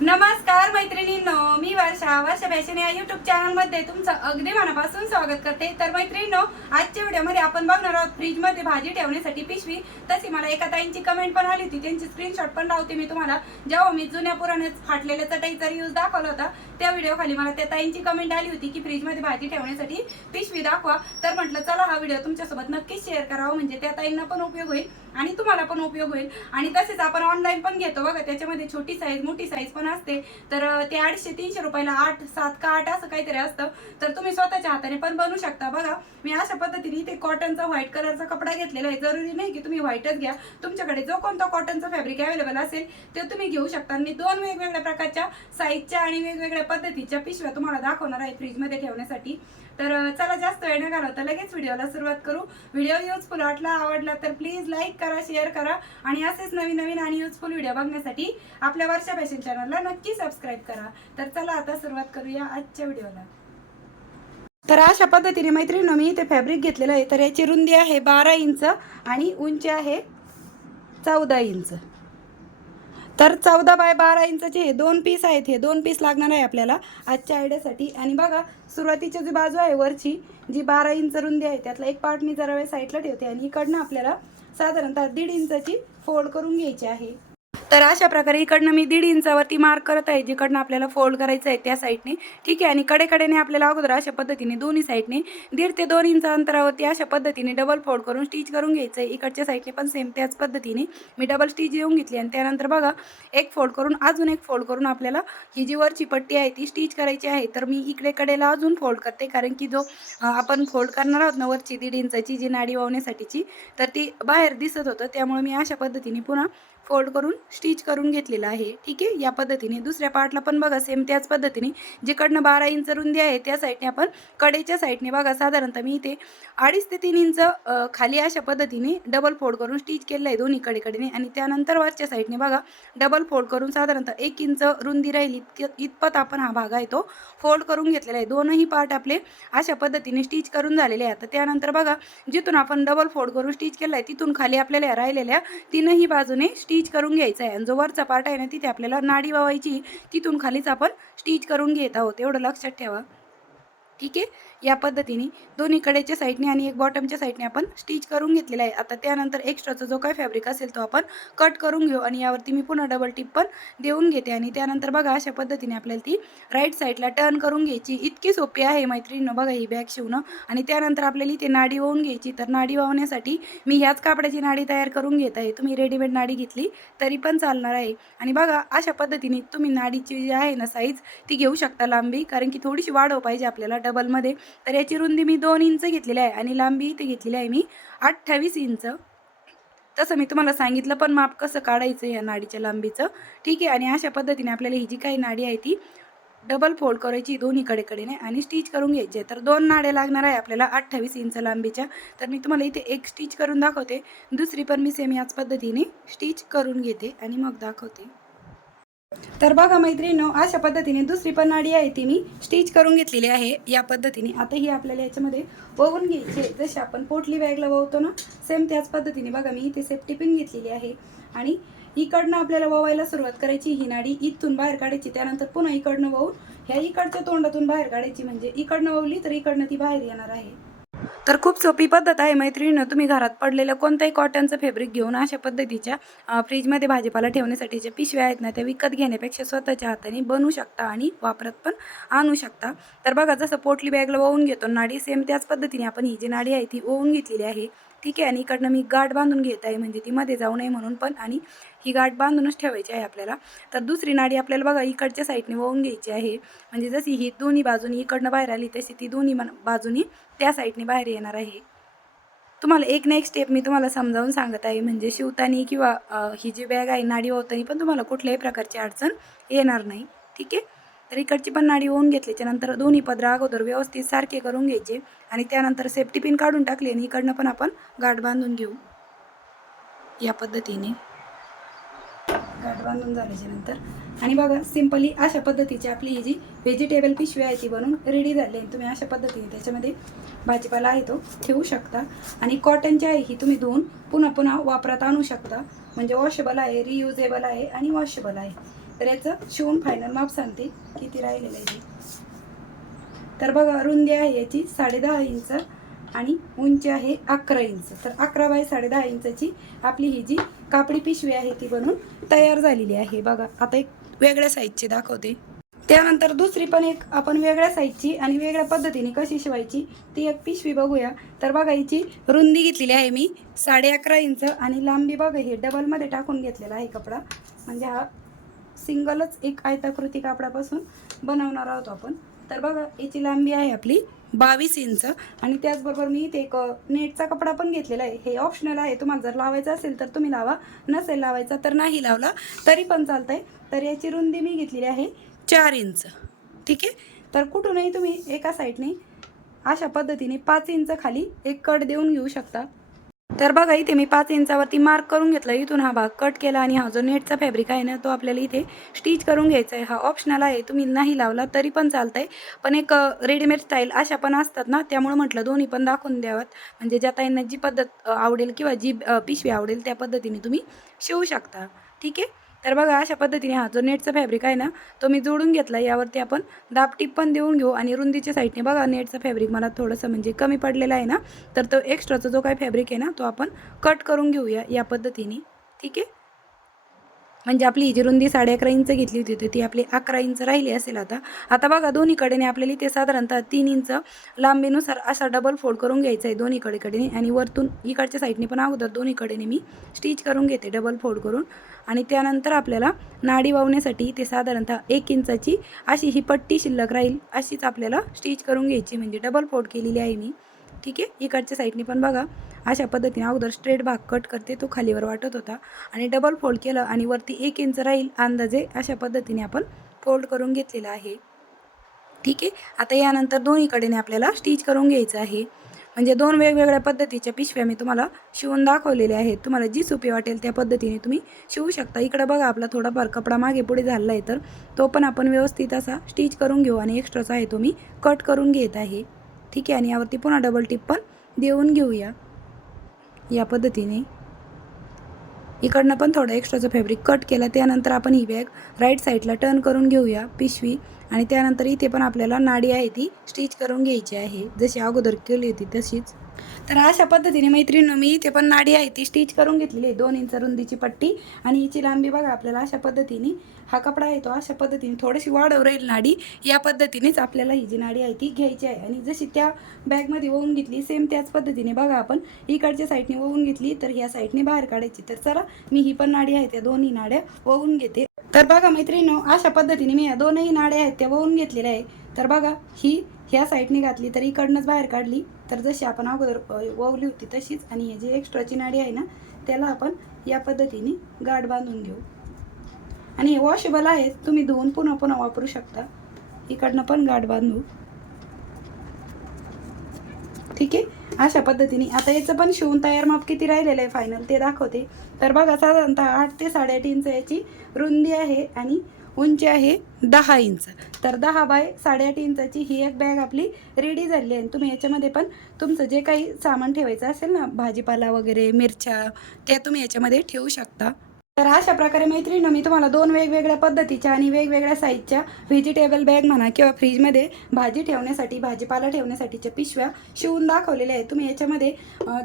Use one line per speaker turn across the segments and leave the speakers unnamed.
नमस्कार मैत्रिणींनो मी वर्षा वर्षा फॅशन या युट्यूब चॅनलमध्ये तुमचं अगदी मनापासून स्वागत करते. तर मैत्रिणींनो आजच्या व्हिडिओमध्ये आपण बघणार आहोत फ्रीजमध्ये भाजी ठेवण्यासाठी पिशवी. तशी मला एका ताईंची कमेंट पण आली होती त्यांची स्क्रीनशॉट पण लावते मी तुम्हाला जेव्हा मी जुन्या पुराण्यात फाटलेल्या चटईचा यूज दाखवला होता त्या व्हिडिओ खाली मला त्या ताईंची कमेंट आली होती की फ्रीजमध्ये भाजी ठेवण्यासाठी पिशवी दाखवा. तर म्हटलं चला हा व्हिडिओ तुमच्यासोबत नक्कीच शेअर करावा. म्हणजे त्या ताईंना पण उपयोग होईल आणि तुम्हाला पण उपयोग होईल. आणि तसेच आपण ऑनलाईन पण घेतो. बघा त्याच्यामध्ये छोटी साईज मोठी साईज पण असते तर ते अडीचशे तीनशे रुपयाला आठ सात का आठ असं काहीतरी असतं. तर तुम्ही स्वतःच्या हाताने पण बनवू शकता. बघा मी अशा पद्धतीने इथे कॉटनचा व्हाईट कलरचा कपडा घेतलेला आहे. जरुरी नाही की तुम्ही व्हाईटच घ्या. तुमच्याकडे जो कोणता कॉटनचा फॅब्रिक अवेलेबल असेल ते तुम्ही घेऊ शकता. मी दोन वेगवेगळ्या प्रकारच्या साईजच्या आणि वेगवेगळ्या पद्धतीच्या पिशव्या तुम्हाला दाखवणार आहे फ्रीजमध्ये ठेवण्यासाठी. तर चला जास्त वेळ न घालवता लगेच व्हिडिओला सुरुवात करू. व्हिडिओ युजफुल वाटला आवडला तर प्लीज लाईक करा शेअर करा आणि असेच नवीन नवीन आणि युजफुल व्हिडिओ बघण्यासाठी आपल्या वर्षा फॅशन चॅनलला नक्की सबस्क्राईब करा. तर चला आता सुरुवात करूया आजच्या व्हिडिओला. तर अशा पद्धतीने मैत्रिणी मी इथे फॅब्रिक घेतलेलं आहे. तर याची रुंदी आहे बारा इंच आणि उंची आहे चौदा इंच. तर चौदा बाय बारा इंचाचे हे दोन पीस आहेत. हे दोन पीस लागणार आहे आपल्याला आजच्या आयडियासाठी. आणि बघा सुरुवातीची जी बाजू आहे वरची जी बारा इंच रुंदी आहे त्यातला एक पार्ट मी जरा वेळ साईडला ठेवते. आणि इकडनं आपल्याला साधारणतः दीड इंचाची फोल्ड करून घ्यायची आहे. तर अशा प्रकारे इकडनं मी दीड इंचावरती मार्क करत आहे. जिकडनं आपल्याला फोल्ड करायचं आहे त्या साईडने ठीक आहे आणि कडेकडेने आपल्याला अगोदर अशा पद्धतीने दोन्ही साईडने दीड ते दोन इंच अंतरावरती अशा पद्धतीने डबल फोल्ड करून स्टिच करून घ्यायचं आहे. इकडच्या साईडने पण सेम त्याच पद्धतीने मी डबल स्टिच देऊन घेतली आणि त्यानंतर बघा एक फोल्ड करून अजून एक फोल्ड करून आपल्याला ही जी वरची पट्टी आहे ती स्टिच करायची आहे. तर मी इकडे कडेला अजून फोल्ड करते. कारण की जो आपण फोल्ड करणार आहोत ना वरची दीड इंचाची जी नाडी वावण्यासाठीची तर ती बाहेर दिसत होतं. त्यामुळे मी अशा पद्धतीने पुन्हा फोल्ड करून स्टिच करून घेतलेलं आहे. ठीक आहे? या पद्धतीने. दुसऱ्या पार्टला पण बघा सेम त्याच पद्धतीने. जिकडनं बारा इंच रुंदी आहे त्या साईडने आपण कडेच्या साईडने बघा साधारणतः मी इथे अडीच ते तीन इंच खाली अशा पद्धतीने डबल फोल्ड करून स्टिच केलं आहे दोन्ही कडेकडेने. आणि त्यानंतर वरच्या साईडने बघा डबल फोल्ड करून साधारणतः एक इंच रुंदी राहील. इतक इतपत आपण हा भाग आहे तो फोल्ड करून घेतलेला आहे. दोनही पार्ट आपले अशा पद्धतीने स्टिच करून झालेले आहे. तर त्यानंतर बघा जिथून आपण डबल फोल्ड करून स्टिच केलं आहे तिथून खाली आपल्याला राहिलेल्या तीनही बाजूने स्टिच स्टिच करून घ्यायचं आहे. आणि जो वरचा पार्ट आहे ना तिथे आपल्याला नाडी वावायची तिथून खालीच आपण स्टिच करून घेत आहोत. एवढं लक्षात ठेवा. ठीक आहे? या पद्धतीने दोन्ही कडेच्या साईडने आणि एक बॉटमच्या साईडने आपण स्टिच करून घेतलेला आहे. आता त्यानंतर एक्स्ट्राचा जो काय फॅब्रिक असेल तो आपण कट करून घेऊ आणि यावरती मी पुन्हा डबल टिप पण देऊन घेते. आणि त्यानंतर बघा अशा पद्धतीने आपल्याला ती राईट साईडला टर्न करून घ्यायची. इतकी सोपी आहे मैत्रिणीनं बघा ही बॅग शिवणं. आणि त्यानंतर आपल्याला इथे नाडी वाहून घ्यायची. तर नाडी वाहण्यासाठी मी ह्याच कापडाची नाडी तयार करून घेत आहे. तुम्ही रेडीमेड नाडी घेतली तरी पण चालणार आहे. आणि बघा अशा पद्धतीने तुम्ही नाडीची जी आहे ना साईज ती घेऊ शकता लांबी. कारण की थोडीशी वाढव हो पाहिजे आपल्याला डबलमध्ये तर याची रुंदी मी दोन इंच घेतलेली आहे आणि लांबी इथे घेतलेली आहे मी अठ्ठावीस इंच. तसं मी तुम्हाला सांगितलं पण माप कसं काढायचं या नाडीच्या लांबीचं? ठीक आहे आणि अशा पद्धतीने आपल्याला ही जी काही नाडी आहे ती डबल फोल्ड करायची दोन्हीकडे कडेने आणि स्टिच करून घ्यायची आहे. तर दोन नाड्या लागणार आहे आपल्याला अठ्ठावीस इंच लांबीच्या. तर मी तुम्हाला इथे एक स्टिच करून दाखवते. दुसरी पण मी सेम याच पद्धतीने स्टिच करून घेते आणि मग दाखवते. तर बघा मैत्रिणीनो अशा पद्धतीने दुसरी पण नाडी आहे ती मी स्टिच करून घेतलेली आहे. या पद्धतीने आता ही आपल्याला याच्यामध्ये ववून घ्यायची आहे. जशी आपण पोटली बॅगला वळतो ना सेम त्याच पद्धतीने बघा मी इथे सेफ्टी पिन घेतलेली आहे. आणि इकडनं आपल्याला ववायला सुरुवात करायची ही नाडी इथून बाहेर काढायची. त्यानंतर पुन्हा इकडनं वळून ह्या इकडच्या तोंडातून बाहेर काढायची. म्हणजे इकडनं वळली तर इकडनं ती बाहेर येणार आहे. तर खूप सोपी पद्धत आहे मैत्रिणीनं. तुम्ही घरात पडलेलं कोणतंही कॉटनचं फॅब्रिक घेऊन अशा पद्धतीच्या फ्रीजमध्ये भाजीपाला ठेवण्यासाठी ज्या पिशव्या आहेत ना त्या विकत घेण्यापेक्षा स्वतःच्या हाताने बनवू शकता आणि वापरत पण आणू शकता. तर बघा जसं पोटली बॅगला ओवून घेतो नाडी सेम त्याच पद्धतीने आपण ही जी नाडी आहे ती ओवून घेतलेली आहे. ठीक आहे आणि इकडनं मी गाठ बांधून घेत आहे म्हणजे ती मध्ये जाऊ नये म्हणून पण आणि ही गाठ बांधूनच ठेवायची आहे आपल्याला. तर दुसरी नाडी आपल्याला बघा इकडच्या साईडने वळून घ्यायची आहे. म्हणजे जशी ही दोन्ही बाजूनी इकडनं बाहेर आली तशी ती दोन्ही मन- बाजूनी त्या साईडने बाहेर येणार आहे. तुम्हाला एक ना एक स्टेप मी तुम्हाला समजावून सांगत आहे. म्हणजे शिवतानी किंवा ही जी बॅग आहे नाडी ओवतानी पण तुम्हाला कुठल्याही प्रकारची अडचण येणार नाही. ठीक आहे? तर इकडची पण नाडी ओवून घेतल्याच्या नंतर दोन्ही पदरा अगोदर व्यवस्थित सारखे करून घ्यायचे आणि त्यानंतर सेफ्टी पिन काढून टाकली आणि इकडनं पण आपण गाठ बांधून घेऊ. या पद्धतीने गाठ बांधून झाल्याच्यानंतर. आणि बघा सिम्पली अशा पद्धतीची आपली ही जी व्हेजिटेबल पिशवी आहे ती बनवून रेडी झाली आहे. तुम्ही अशा पद्धतीने त्याच्यामध्ये भाजीपाला आहे तो ठेवू शकता. आणि कॉटनची आहे ही तुम्ही धुवून पुन्हा पुन्हा वापरात आणू शकता. म्हणजे वॉशेबल आहे रियुजेबल आहे आणि वॉशेबल आहे. तर याचं शिवून फायनल माप सांगते किती राहिलेलं आहे तर बघा रुंदी आहे याची साडेदहा इंच आणि उंची आहे अकरा इंच. तर अकरा बाय साडेदहा इंचाची आपली ही जी कापडी पिशवी आहे ती बनवून तयार झालेली आहे. बघा आता एक वेगळ्या साईजची दाखवते. त्यानंतर दुसरी पण एक आपण वेगळ्या साईजची आणि वेगळ्या पद्धतीने कशी शिवायची ती एक पिशवी बघूया. तर बघा हिची रुंदी घेतलेली आहे मी साडे अकरा इंच आणि लांबी बघा हे डबलमध्ये टाकून घेतलेला आहे कपडा. म्हणजे हा सिंगलच एक आयताकृती कापडापासून बनवणार आहोत आपण. तर बघा याची लांबी आहे आपली बावीस इंच. आणि त्याचबरोबर मी इथे एक नेटचा कपडा पण घेतलेला आहे. हे ऑप्शनल आहे. तुम्हाला जर लावायचं असेल तर तुम्ही लावा. नसेल लावायचा तर नाही लावला तरी पण चालतंय. तर याची रुंदी मी घेतलेली आहे चार इंच. ठीक आहे? तर कुठूनही तुम्ही एका साईडने अशा पद्धतीने पाच इंच खाली एक कट देऊन घेऊ शकता. तर बघा इथे मी पाच इंचावरती मार्क करून घेतला. इथून हा भाग कट केला आणि हा जो नेटचा फॅब्रिक आहे ना तो आपल्याला इथे स्टिच करून घ्यायचा आहे हा ऑप्शनल आहे. तुम्ही नाही लावला तरी पण चालतंय. पण एक रेडीमेड स्टाईल अशा पण असतात ना त्यामुळे म्हटलं दोन्ही पण दाखवून द्यावात म्हणजे ज्या ताईंना जी पद्धत आवडेल किंवा जी पिशवी आवडेल त्या पद्धतीने तुम्ही शिवू शकता. ठीक आहे? तर बघा अशा पद्धतीने हा जो नेटचा फॅब्रिक आहे ना तो मी जोडून घेतला यावरती आपण दाबटीप पण देऊन घेऊ. आणि रुंदीच्या साईडने बघा नेटचा फॅब्रिक मला थोडंसं म्हणजे कमी पडलेला आहे ना तर तो एक्स्ट्राचा जो काही फॅब्रिक आहे ना तो आपण कट करून घेऊया या पद्धतीने. ठीक आहे? म्हणजे आपली ही जी रुंदी साडे अकरा इंच घेतली होती तर ती आपली अकरा इंच राहिली असेल आता. आता बघा दोन्हीकडेने आपल्याला इथे साधारणतः तीन इंच लांबीनुसार असा डबल फोल्ड करून घ्यायचा आहे दोन्हीकडे कडेने आणि वरतून इकडच्या साईडने पण अगोदर दोन्हीकडेने मी स्टिच करून घेते डबल फोल्ड करून. आणि त्यानंतर आपल्याला नाडी वावण्यासाठी ते साधारणतः एक इंचाची अशी ही पट्टी शिल्लक राहील अशीच आपल्याला स्टिच करून घ्यायची. म्हणजे डबल फोल्ड केलेली आहे मी. ठीक आहे? इकडच्या साईडने पण बघा. अशा पद्धतीने अगोदर स्ट्रेट भाग कट करते. तो खालीवर वाटत होता. आणि डबल फोल्ड केलं आणि वरती एक इंच राहील अंदाजे अशा पद्धतीने आपण फोल्ड करून घेतलेला आहे. ठीक आहे? आता यानंतर दोन्हीकडेने आपल्याला स्टिच करून घ्यायचं आहे. म्हणजे दोन वेगवेगळ्या पद्धतीच्या पिशव्या मी तुम्हाला शिवून दाखवलेल्या आहेत. तुम्हाला जी सोपी वाटेल त्या पद्धतीने तुम्ही शिवू शकता. इकडं बघा आपला थोडाफार कपडा मागे पुढे झालेला आहे तर तो पण आपण व्यवस्थित असा स्टिच करून घेऊ आणि एक्स्ट्राचा आहे तो मी कट करून घेत आहे. ठीक आहे आणि यावरती पुन्हा डबल टिप पण देऊन घेऊया. या पद्धतीने. इकडनं पण थोडं एक्स्ट्राचं फॅब्रिक कट केलं त्यानंतर आपण ही बॅग राईट साईडला टर्न करून घेऊया पिशवी. आणि त्यानंतर इथे पण आपल्याला नाडी आहे ती स्टिच करून घ्यायची आहे. जशी अगोदर केली होती तशीच. तर अशा पद्धतीने मैत्रिणी मी इथे पण नाडी आहे ती स्टिच करून घेतलेली आहे दोन इंच रुंदीची पट्टी. आणि हिची लांबी बघा आपल्याला अशा पद्धतीने हा कपडा आहे तो अशा पद्धतीने थोडीशी वाढव राहील नाडी. या पद्धतीनेच आपल्याला ही जी नाडी आहे ती घ्यायची आहे. आणि जशी त्या बॅगमध्ये वळून घेतली सेम त्याच पद्धतीने बघा आपण इकडच्या साईडने वळून घेतली तर ह्या साईडने बाहेर काढायची. तर चला मी ही पण नाडी आहे त्या दोन्ही नाड्या वळून घेते. तर बघा मैत्रिणी अशा पद्धतीने मी या दोनही नाड्या आहेत त्या वळून घेतलेल्या आहे तर बघा ही ह्या साईडने घातली तर इकडनंच बाहेर काढली. तर जशी आपण अगोदर ओवली होती तशीच. आणि हे जे एक्स्ट्राची नाडी आहे ना त्याला आपण या पद्धतीने गाठ बांधून घेऊ. आणि हे वॉशेबल आहेत तुम्ही धुवून पुन्हा पुन्हा वापरू शकता. इकडनं पण गाठ बांधू. ठीक आहे? अशा पद्धतीने. आता याचं पण शिवून तयार माप किती राहिलेलं आहे फायनल ते दाखवते. तर बघा साधारणतः आठ ते साडेआठ इंच याची रुंदी आहे आणि उंची आहे दहा इंच. तर दहा बाय साडेआठ इंचाची ही एक बॅग आपली रेडी झाली आहे. आणि तुम्ही याच्यामध्ये पण तुमचं जे काही सामान ठेवायचं असेल ना भाजीपाला वगैरे मिरच्या त्या तुम्ही याच्यामध्ये ठेवू शकता. तर अशा प्रकारे मैत्रिणी मी तुम्हाला दोन वेगवेगळ्या पद्धतीच्या आणि वेगवेगळ्या साईजच्या व्हेजिटेबल बॅग म्हणा किंवा फ्रीजमध्ये भाजी ठेवण्यासाठी भाजीपाला ठेवण्यासाठीच्या पिशव्या शिवून दाखवलेल्या आहेत. तुम्ही याच्यामध्ये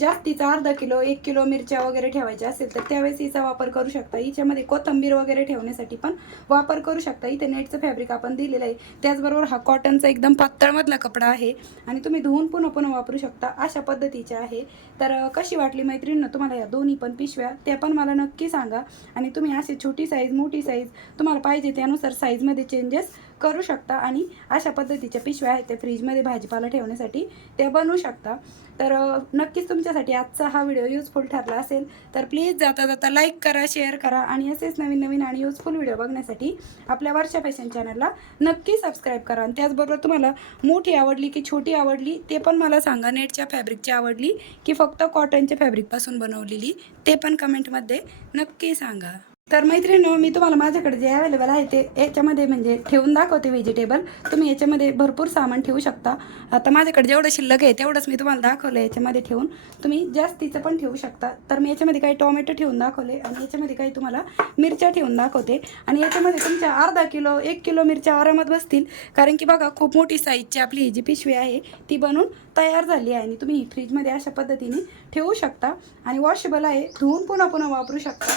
जास्तीचा अर्धा किलो एक किलो मिरच्या वगैरे ठेवायच्या असेल तर त्यावेळेस हिचा वापर करू शकता. हिच्यामध्ये कोथंबीर वगैरे ठेवण्यासाठी पण वापर करू शकता. इथे नेटचं फॅब्रिक आपण दिलेलं आहे. त्याचबरोबर हा कॉटनचा एकदम पातळमधला कपडा आहे आणि तुम्ही धुवून पुन्हा पुन्हा वापरू शकता. अशा पद्धतीच्या आहे. तर कशी वाटली मैत्रिणींना तुम्हाला या दोन्ही पण पिशव्या? त्या पण मला नक्की सांगा. आणि तुम्ही अशी छोटी साईज मोठी साईज तुम्हाला पाहिजे त्यानुसार साईजमध्ये चेंजेस करू शकता आणि अशा पद्धतीच्या पिशव्या आहेत त्या फ्रीजमध्ये भाजीपाला ठेवण्यासाठी ते बनवू शकता. तर नक्कीच तुमच्यासाठी आजचा हा व्हिडिओ युजफुल ठरला असेल तर प्लीज जाता जाता लाईक करा शेअर करा आणि असेच नवीन नवीन आणि युजफुल व्हिडिओ बघण्यासाठी आपल्या वर्षा फॅशन चॅनलला नक्की सबस्क्राईब करा. आणि त्याचबरोबर तुम्हाला मोठी आवडली की छोटी आवडली ते पण मला सांगा. नेटच्या फॅब्रिकची आवडली की फक्त कॉटनच्या फॅब्रिकपासून बनवलेली ते पण कमेंटमध्ये नक्की सांगा. तर मैत्रिणी मी तुम्हाला माझ्याकडे जे अवेलेबल आहे ते याच्यामध्ये म्हणजे ठेवून दाखवते व्हेजिटेबल तुम्ही याच्यामध्ये भरपूर सामान ठेवू शकता. आता माझ्याकडे जेवढं शिल्लक आहे तेवढंच मी तुम्हाला दाखवलं याच्यामध्ये ठेवून. तुम्ही जास्तीचं पण ठेवू शकता. तर मी याच्यामध्ये काही टोमॅटो ठेवून दाखवले आणि याच्यामध्ये काही तुम्हाला मिरच्या ठेवून दाखवते. आणि याच्यामध्ये तुमच्या अर्धा किलो एक किलो मिरच्या आरामात बसतील. कारण की बघा खूप मोठी साईजची आपली ही जी पिशवी आहे ती बनून तयार झाली आहे. आणि तुम्ही फ्रीजमध्ये अशा पद्धतीने ठेवू शकता. आणि वॉशेबल आहे. धुवून पुन्हा पुन्हा वापरू शकता.